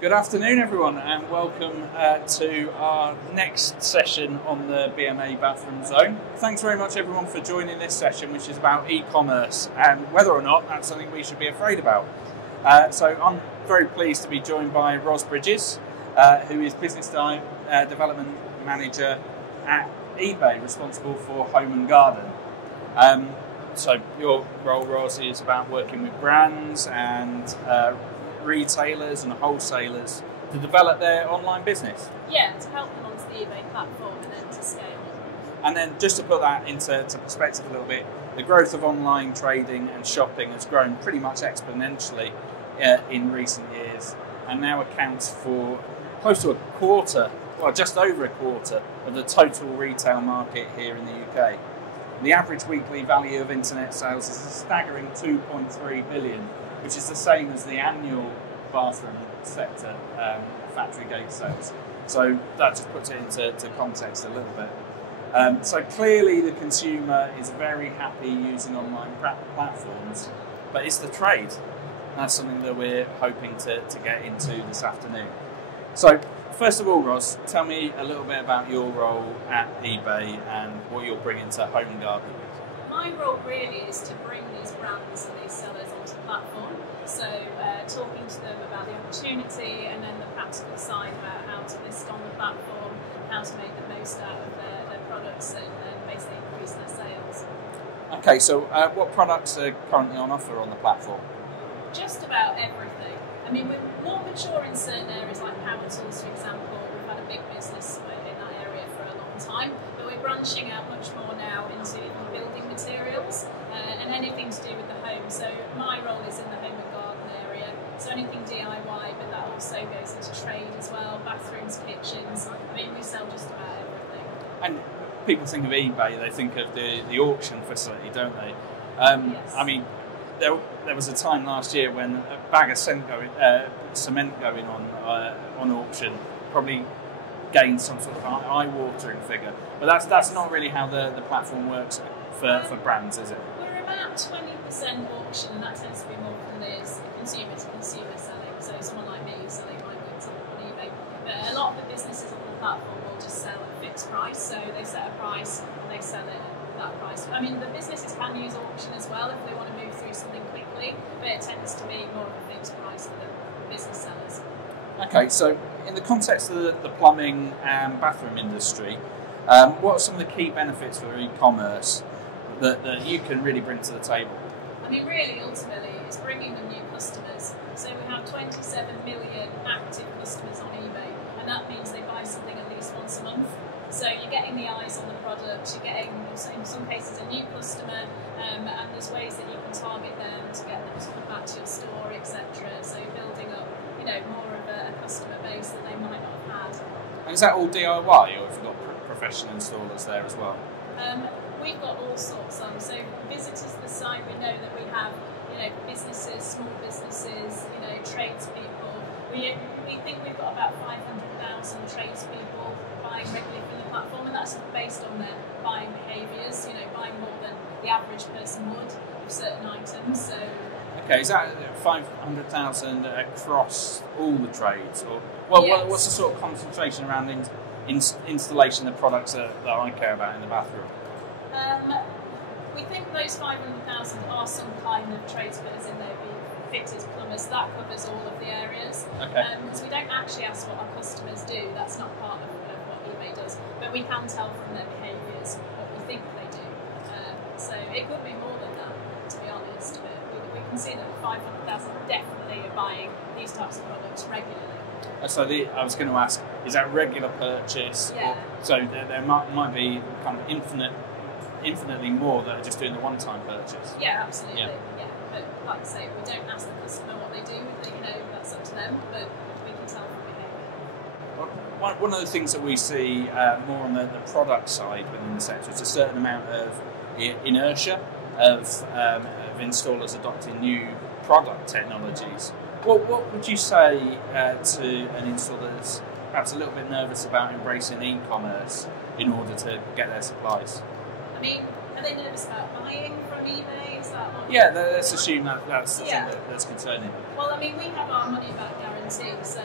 Good afternoon, everyone, and welcome to our next session on the BMA Bathroom Zone. Thanks very much, everyone, for joining this session, which is about e-commerce and whether or not that's something we should be afraid about. So I'm very pleased to be joined by Ros Bridges, who is Business Development Manager at eBay, responsible for Home and Garden. So your role, Ros, is about working with brands and retailers and wholesalers to develop their online business. Yeah, to help them onto the eBay platform and then to scale. And then just to put that into perspective a little bit, the growth of online trading and shopping has grown pretty much exponentially in recent years and now accounts for close to a quarter, well just over a quarter of the total retail market here in the UK. The average weekly value of internet sales is a staggering 2.3 billion, which is the same as the annual bathroom sector factory gate sales. So that just puts it into context a little bit. So clearly the consumer is very happy using online platforms, but it's the trade. That's something that we're hoping to get into this afternoon. So first of all, Ros, tell me a little bit about your role at eBay and what you're bringing to Home and Garden. My role really is to bring these brands and these sellers onto the platform. So talking to them about the opportunity and then the practical side about how to list on the platform, how to make the most out of their products and basically increase their sales. Okay, so what products are currently on offer on the platform? Just about everything. I mean, we're more mature in certain areas like power tools, for example. We've had a big business in that area for a long time, but we're branching out much more now into building materials and anything to do with the home. So my role is in the home and garden area, so anything DIY, but that also goes into trade as well, bathrooms, kitchens. I mean, we sell just about everything. And people think of eBay, they think of the auction facility, don't they? Yes. I mean, there was a time last year when a bag of cement going on auction probably gained some sort of eye-watering figure. But that's not really how the platform works for brands, is it? We're about 20% auction, and that tends to be more than it is consumer to consumer selling. So someone like me selling my goods on eBay. But a lot of the businesses on the platform will just sell at a fixed price. So they set a price and they sell it at that price. I mean, the businesses can use auction as well if they want to move through something quickly, but it tends to be more of a fixed price for the business sellers. Okay, so in the context of the plumbing and bathroom industry, what are some of the key benefits for e-commerce that you can really bring to the table? I mean, really, ultimately, it's bringing them new customers. So we have 27 million active customers on eBay, and that means they buy something at least once a month. So you're getting the eyes on the product, you're getting, in some cases, a new customer, and there's ways that you can target them to get them to come back to your store, etc. So you're building up, more of a customer base that they might not have had. And is that all DIY, or have you got professional installers there as well? We've got all sorts on. So visitors to the site, we know that we have, businesses, small businesses, tradespeople. We think we've got about 500,000 tradespeople buying regularly from the platform, and that's based on their buying behaviours, buying more than the average person would of certain items. So. Okay, is that 500,000 across all the trades? Or Yes. What's the sort of concentration around installation of products that I care about in the bathroom? We think those 500,000 are some kind of tradespeople in there, being fitters, plumbers. That covers all of the areas. Okay. Because we don't actually ask what our customers do. That's not part of what eBay does. But we can tell from their behaviours what we think they do. So it could be more than that, to be honest. But we can see that 500,000 definitely are buying these types of products regularly. So I was going to ask, is that regular purchase? Yeah. So there might be kind of infinitely more that are just doing the one-time purchase. Yeah, absolutely. Yeah. But like I say, we don't ask the customer what they do. That's up to them. But we can tell from behaviour. One of the things that we see more on the product side within the sector is a certain amount of inertia of installers adopting new product technologies. What would you say to an installer that's perhaps a little bit nervous about embracing e-commerce in order to get their supplies? I mean, are they nervous about buying from eBay? Is that what? Yeah, let's assume that's the thing that's concerning. Well, I mean, we have our money back guarantee guarantee. So,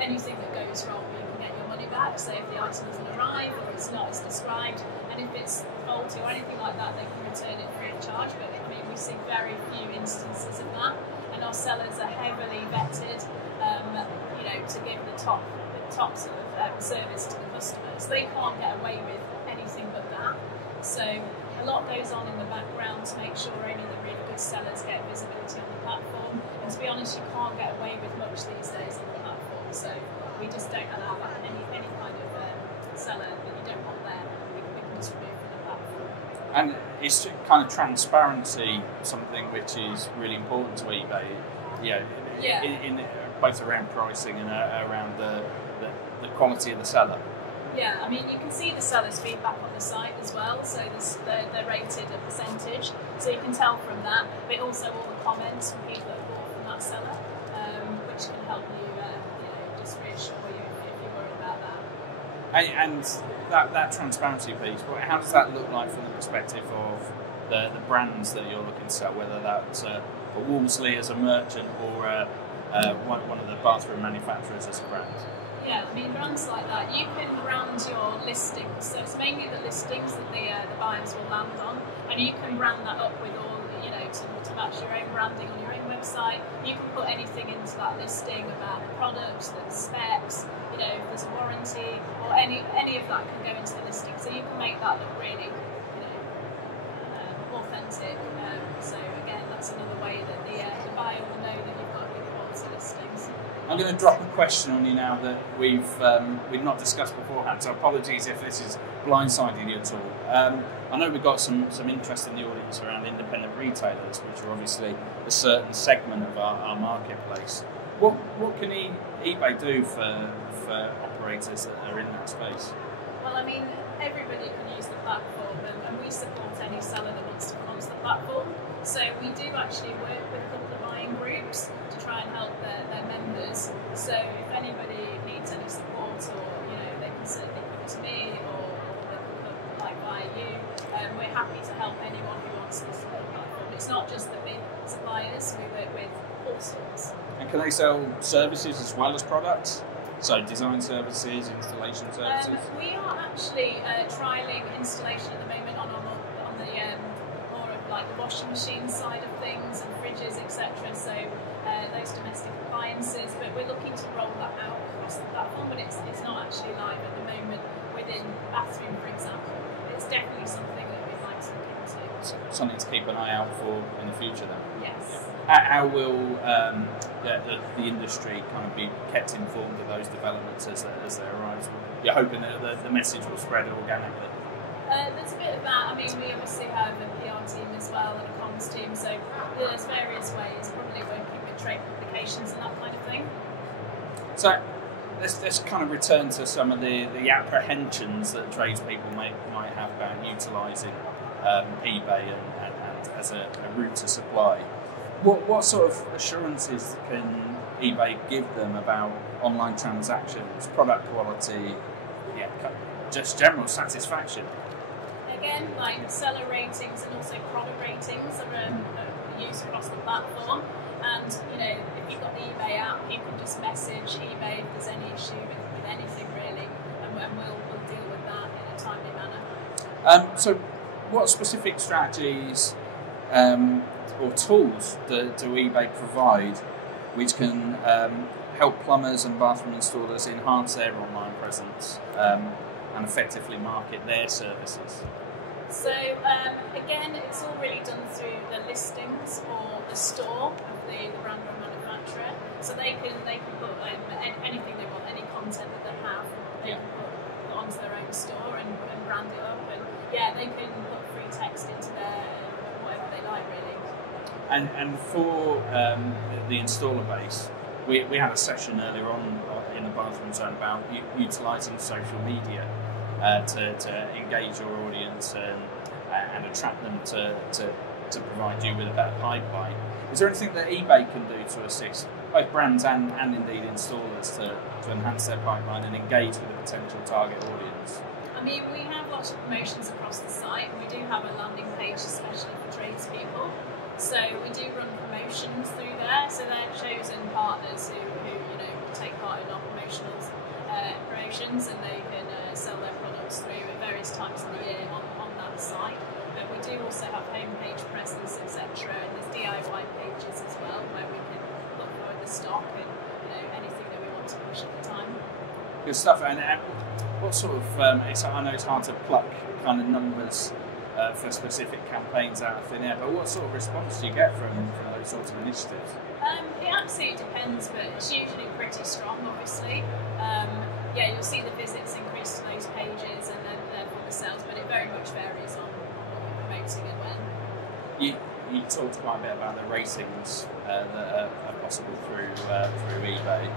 anything that goes wrong, you can get your money back. So if the item doesn't arrive or it's not as described, and if it's faulty or anything like that, they can return it free of charge. But I mean, we see very few instances of that, and our sellers are heavily vetted, to give the top sort of service to the customers. They can't get away with anything but that. So a lot goes on in the background to make sure only the really good sellers get visibility on the platform. And to be honest, you can't get away with much these days on the platform. So we just don't allow that any kind of seller that you don't want there. We can just remove from the platform. And is kind of transparency something which is really important to eBay? In both around pricing and around the quality of the seller. Yeah, I mean, you can see the seller's feedback on the site as well, so they're rated a percentage, so you can tell from that, but also all the comments from people that bought from that seller, which can help you, just reassure you if you're worried about that. And that transparency piece, how does that look like from the perspective of the brands that you're looking to sell, whether that's a Walmsley as a merchant or one of the bathroom manufacturers as a brand? Yeah, I mean, brands like that, you can brand your listings. So it's mainly the listings that the buyers will land on, and you can brand that up with all, to match your own branding on your own website. You can put anything into that listing about the products, the specs, if there's a warranty, or any of that can go into the listing. So you can make that look really, authentic. So again, that's another way that the buyer will know that you've got good quality listings. I'm going to drop a question on you now that we've not discussed beforehand, so apologies if this is blindsiding you at all. I know we've got some interest in the audience around independent retailers, which are obviously a certain segment of our marketplace. What can eBay do for operators that are in that space? Well, I mean, everybody can use the platform, and we support any seller that wants to come onto the platform. So we do actually work with a couple of buying groups to try and help their members. So if anybody needs any support, or they can certainly come to me, or they can come via you. We're happy to help anyone who wants this platform. It's not just the big suppliers. We work with all sorts. And can they sell services as well as products? So design services, installation services? We are actually trialling installation at the moment on the more of like the washing machine side of things and fridges, etc. So those domestic appliances, but we're looking to roll that out across the platform, but it's not actually live at the moment within bathroom, for example. It's definitely something that we'd like to look into. Something to keep an eye out for in the future then? Yes. Yeah. How will the industry kind of be kept informed of those developments as they arise? You're hoping that the message will spread organically? There's a bit of that. I mean, we obviously have a PR team as well and a comms team, so there's various ways, probably working with trade publications and that kind of thing. So let's kind of return to some of the apprehensions that tradespeople might have about utilising eBay and as a route to supply. What sort of assurances can eBay give them about online transactions, product quality, just general satisfaction? Again, like seller ratings and also product ratings are used across the platform. And if you've got the eBay app, you can just message eBay if there's any issue with anything really, and we'll deal with that in a timely manner. So, what specific strategies or tools do eBay provide which can help plumbers and bathroom installers enhance their online presence and effectively market their services? So again, it's all really done through the listings or the store of the brand or manufacturer. So they can put anything they want, any content that they have, they can put onto their own store and brand it up. And they can put free text into their whatever they like really. And for the installer base, we had a session earlier on in the bathroom zone about utilising social media to engage your audience and attract them to provide you with a better pipeline. Is there anything that eBay can do to assist both brands and indeed installers to enhance their pipeline and engage with a potential target audience? I mean, we have lots of promotions across the site. We do have a landing page especially for tradespeople. So we do run promotions through there. So they're chosen partners who will take part in our promotions, and they can sell their products through at various times of the year on that site. But we do also have homepage presence, etc. And there's DIY pages as well where we can look for the stock and anything that we want to push at the time. Good stuff. And what sort of? I know it's hard to pluck kind of numbers for specific campaigns out of thin air, but what sort of response do you get from those sorts of initiatives? It absolutely depends, but it's usually pretty strong, obviously. You'll see the visits increase to those pages and then therefore the sales, but it very much varies on what we're promoting and when. You talked quite a bit about the ratings that are possible through eBay.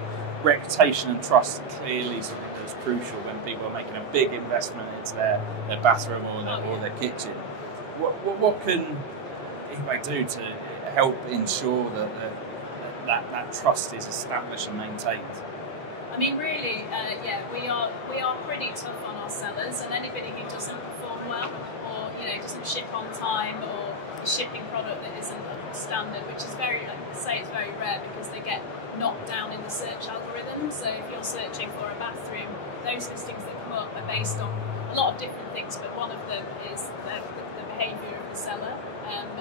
Reputation and trust are clearly something that's crucial when people are making a big investment into their bathroom or their kitchen. What can eBay do to help ensure that trust is established and maintained? I mean, really, we are pretty tough on our sellers, and anybody who doesn't perform well, or doesn't ship on time, or is shipping product that isn't up to standard, which is very, it's very rare because they get knocked down in the search algorithm. So if you're searching for a bathroom, those listings that come up are based on a lot of different things, but one of them is the behaviour of the seller.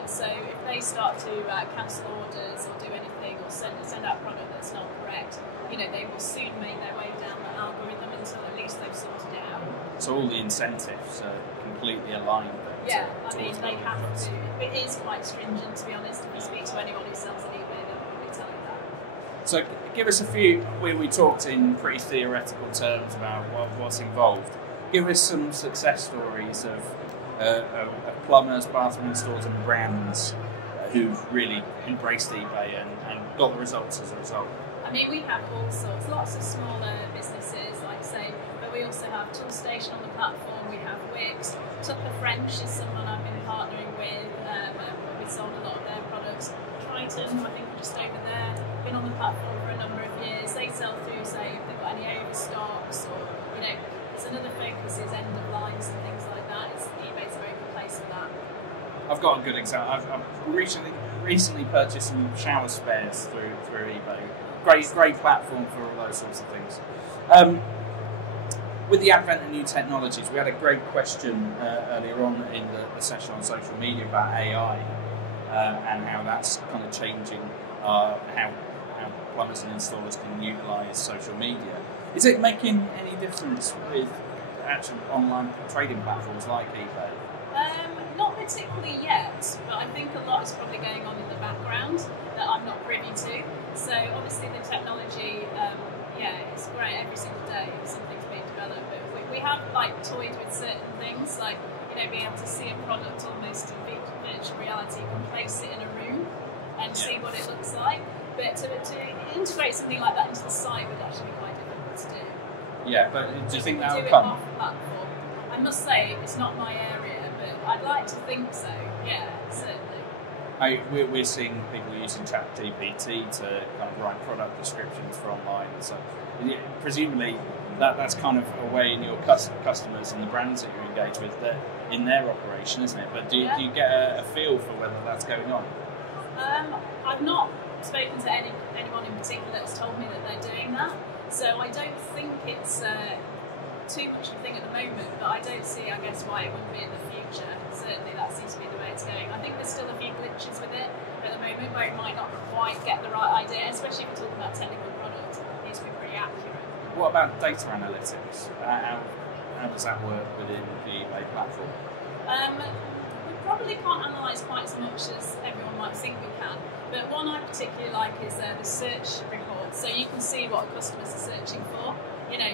So if they start to cancel orders or do anything or send out product that's not correct, they will soon make their way down the algorithm until at least they've sorted it out. So all the incentives are completely aligned. They have to. It is quite stringent, to be honest. If you speak to anyone who sells on eBay, they'll probably tell you that. So give us a few. We talked in pretty theoretical terms about what's involved. Give us some success stories of plumbers, bathroom installers and brands who've really embraced eBay and got the results as a result. I mean, we have all sorts, lots of smaller businesses, like say, but we also have Toolstation on the platform, we have Wix, Tucker French is someone I've been partnering with, we've sold a lot of their products. Triton, I think just over there, been on the platform for a number of years. They sell through, say, if they've got any overstocks, or, it's another focus is end of lines and things like that. eBay's a very good place for that. I've got a good example. I've recently purchased some shower spares through eBay. Great platform for all those sorts of things. With the advent of new technologies, we had a great question earlier on in the session on social media about AI and how that's kind of changing how plumbers and installers can utilise social media. Is it making any difference with actual online trading platforms like eBay? Not particularly yet, but I think a lot is probably going on in the background that I'm not privy to. So obviously the technology, it's great every single day. Something's being developed, but we have toyed with certain things, like being able to see a product almost in virtual reality. You can place it in a room and see what it looks like. But to integrate something like that into the site would actually be quite difficult to do. Yeah, but do you think that will come? come? Off platform. I must say it's not my area, but I'd like to think so. Yeah, certainly. We're seeing people using ChatGPT to kind of write product descriptions for online. So presumably that's kind of a way in your customers and the brands that you engage with in their operation, isn't it? But do you get a feel for whether that's going on? I've not spoken to anyone in particular that's told me that they're doing that. So I don't think it's too much of a thing at the moment, but I don't see, I guess, why it wouldn't be in the future. Certainly that seems to be the way it's going. I think there's still a few glitches with it at the moment where it might not quite get the right idea, especially if we're talking about technical products. It needs to be pretty accurate. What about data analytics? How does that work within the eBay platform? We probably can't analyse quite as much as everyone might think we can, but one I particularly like is the search report. So you can see what customers are searching for.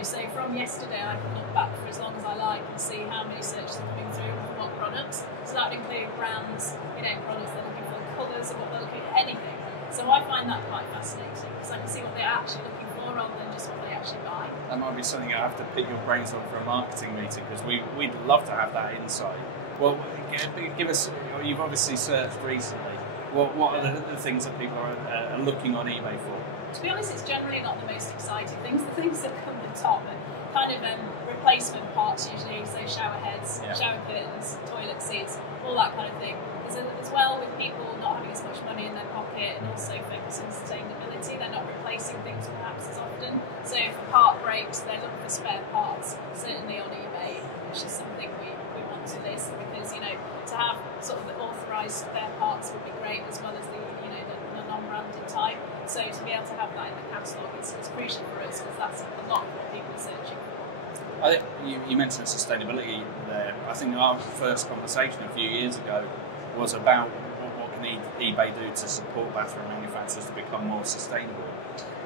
So from yesterday I can look back for as long as I like and see how many searches are coming through and for what products. So that would include brands, products they're looking for, colours, or what they're looking at, anything. So I find that quite fascinating because I can see what they're actually looking for rather than just what they actually buy. That might be something I have to pick your brains on for a marketing meeting because we'd love to have that insight. Well, give us. You've obviously searched recently. What are the things that people are looking on eBay for? To be honest, it's generally not the most exciting things. The things that come to the top are kind of replacement parts parts usually, so shower heads, Yeah. shower curtains, toilet seats, all that kind of thing. Because as well, with people not having as much money in their pocket and also focusing on sustainability, they're not replacing things perhaps as often. So if a part breaks, they're looking for spare parts, certainly on eBay, which is something we want to list, because to have sort of the authorised spare parts would be great, as well as the non-branded type. So to be able to have that in the catalogue is crucial for us, because that's a lot of what people are searching for. I think you mentioned sustainability there. I think our first conversation a few years ago was about what can eBay do to support bathroom manufacturers to become more sustainable.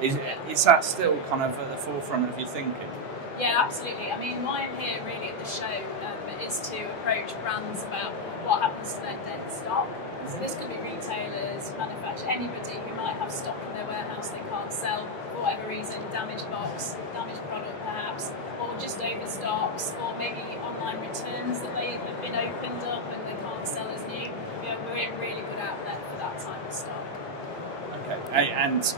Is that still kind of at the forefront of your thinking? Yeah, absolutely. I mean, why I'm here really at the show is to approach brands about what happens to their dead stock. So this could be retailers, manufacturers, anybody who might have stock in their warehouse they can't sell for whatever reason, damaged box, damaged product perhaps, or just overstocks, or maybe online returns that they have been opened up and they can't sell as new. We're a really good outlet for that type of stock. Okay, and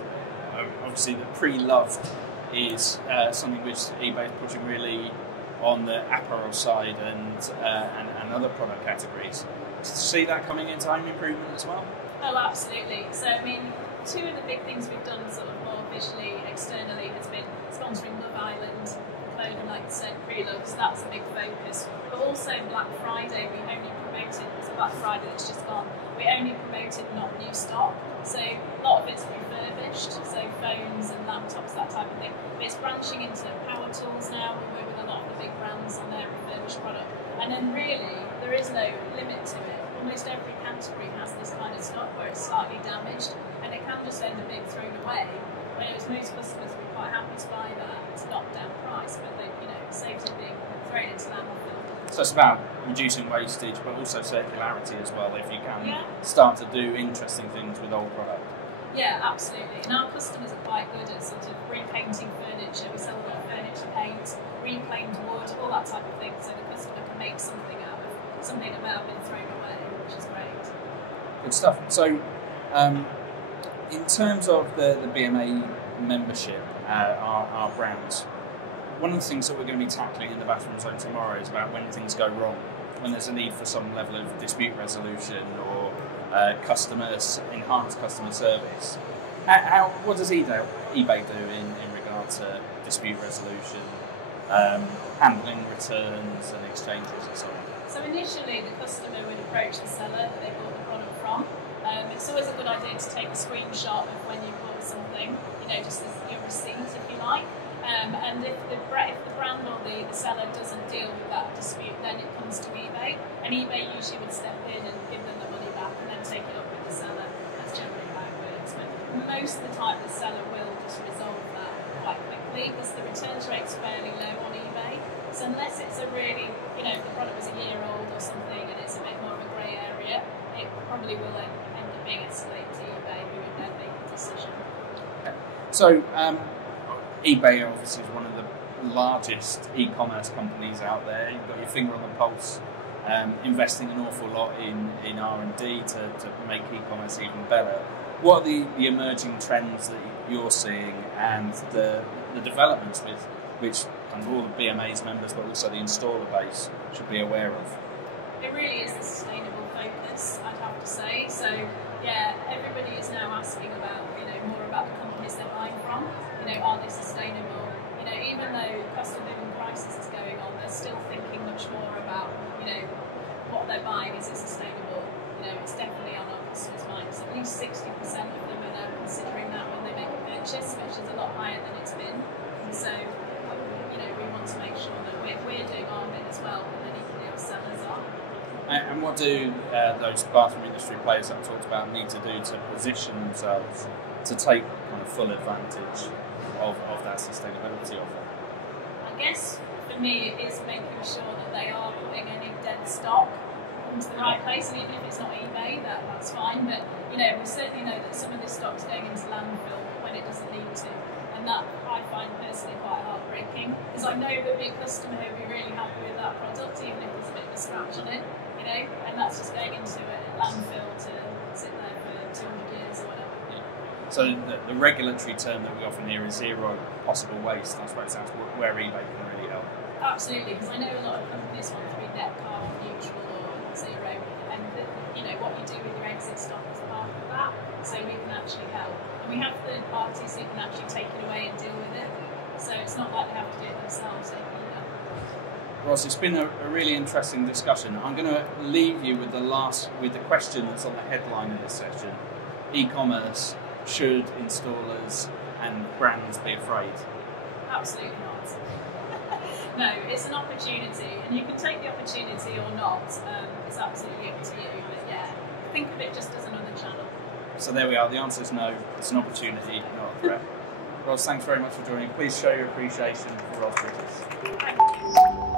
obviously the pre-loved is something which eBay is pushing really on the apparel side and other product categories. See that coming into home improvement as well? Oh, absolutely. So, I mean, two of the big things we've done sort of more visually, externally, has been sponsoring Love Island, clothing, like you said, pre-loves, that's a big focus. But also Black Friday, we only promoted, it's a Black Friday that's just gone, we only promoted not new stock. So a lot of it's refurbished, so phones and laptops, that type of thing. But it's branching into power tools now. We work with a lot of the big brands on their refurbished product. And then really, there is no limit to it. Almost every category has this kind of stock where it's slightly damaged, and it can just end up being thrown away. Whereas most customers would be quite happy to buy that. It's not down price, but they, it saves it being thrown into landfill. So it's about reducing wastage, but also circularity as well, if you can Yeah. start to do interesting things with old product. Yeah, absolutely. And our customers are quite good at sort of repainting furniture. We sell a lot of furniture paint, reclaimed wood, all that type of thing, so the customer can make something out of something that might have been thrown away, which is great. Good stuff. So, in terms of the BMA membership, our brands, one of the things that we're going to be tackling in the Bathroom Zone tomorrow is about when things go wrong, when there's a need for some level of dispute resolution or enhanced customer service. What does eBay do in regard to dispute resolution, handling returns and exchanges and so on? So initially the customer would approach the seller that they bought the product from. It's always a good idea to take a screenshot of when you bought something, just as your receipt if you like. And if the brand or the seller doesn't deal with that dispute, then it comes to eBay, and eBay usually would step in and give them the money back and then take it up with the seller. That's generally how it works. But most of the time the seller will just resolve that quite quickly, because the returns rate's fairly low on eBay. So unless it's a really, if the product was a year old or something and it's a bit more of a grey area, it probably will end up being escalated to eBay, who would then make a decision. So, eBay obviously is one of the largest e-commerce companies out there. You've got your finger on the pulse, investing an awful lot in R&D to make e-commerce even better. What are the emerging trends that you're seeing and the developments with which kind of all the BMA's members, but also the installer base, should be aware of? It really is the sustainable focus, I'd have to say. So, yeah, everybody is now asking about, more about the companies they're buying from. Are they sustainable? Even though cost of living crisis is going on, they're still thinking much more about, what they're buying, is it sustainable? It's definitely on our customers' minds. At least 60% of them are now considering that when they make a purchase, which is a lot higher than it's been. And so, we want to make sure that we're doing our bit as well, and then equally our sellers are. And what do those bathroom industry players that I talked about need to do to position themselves to take kind of full advantage of that sustainability offer? I guess for me it is making sure that they are putting any dead stock into the right place, and even if it's not eBay, that's fine. But we certainly know that some of this stock's going into landfill when it doesn't need to, and that I find personally quite heartbreaking, because I know there'll be a customer who'll be really happy with that product, even if there's a bit of a scratch on it, and that's just going into a landfill to sit there for 200 years or whatever. So the regulatory term that we often hear is zero possible waste. I suppose that's where eBay can really help. Absolutely, because I know a lot of companies want to be net carbon neutral or zero, and what you do with your exit stock is part of that. So we can actually help, and we have third parties who can actually take it away and deal with it. So it's not like they have to do it themselves. They can do that. Ross, it's been a really interesting discussion. I'm going to leave you with the question that's on the headline of this section. E-commerce, should installers and brands be afraid? Absolutely not. No, it's an opportunity, and you can take the opportunity or not. It's absolutely up to you. But yeah, think of it just as another channel. So there we are. The answer is no. It's an opportunity, not a threat. Ross, thanks very much for joining. Please show your appreciation for Ross Bridges. Thank you.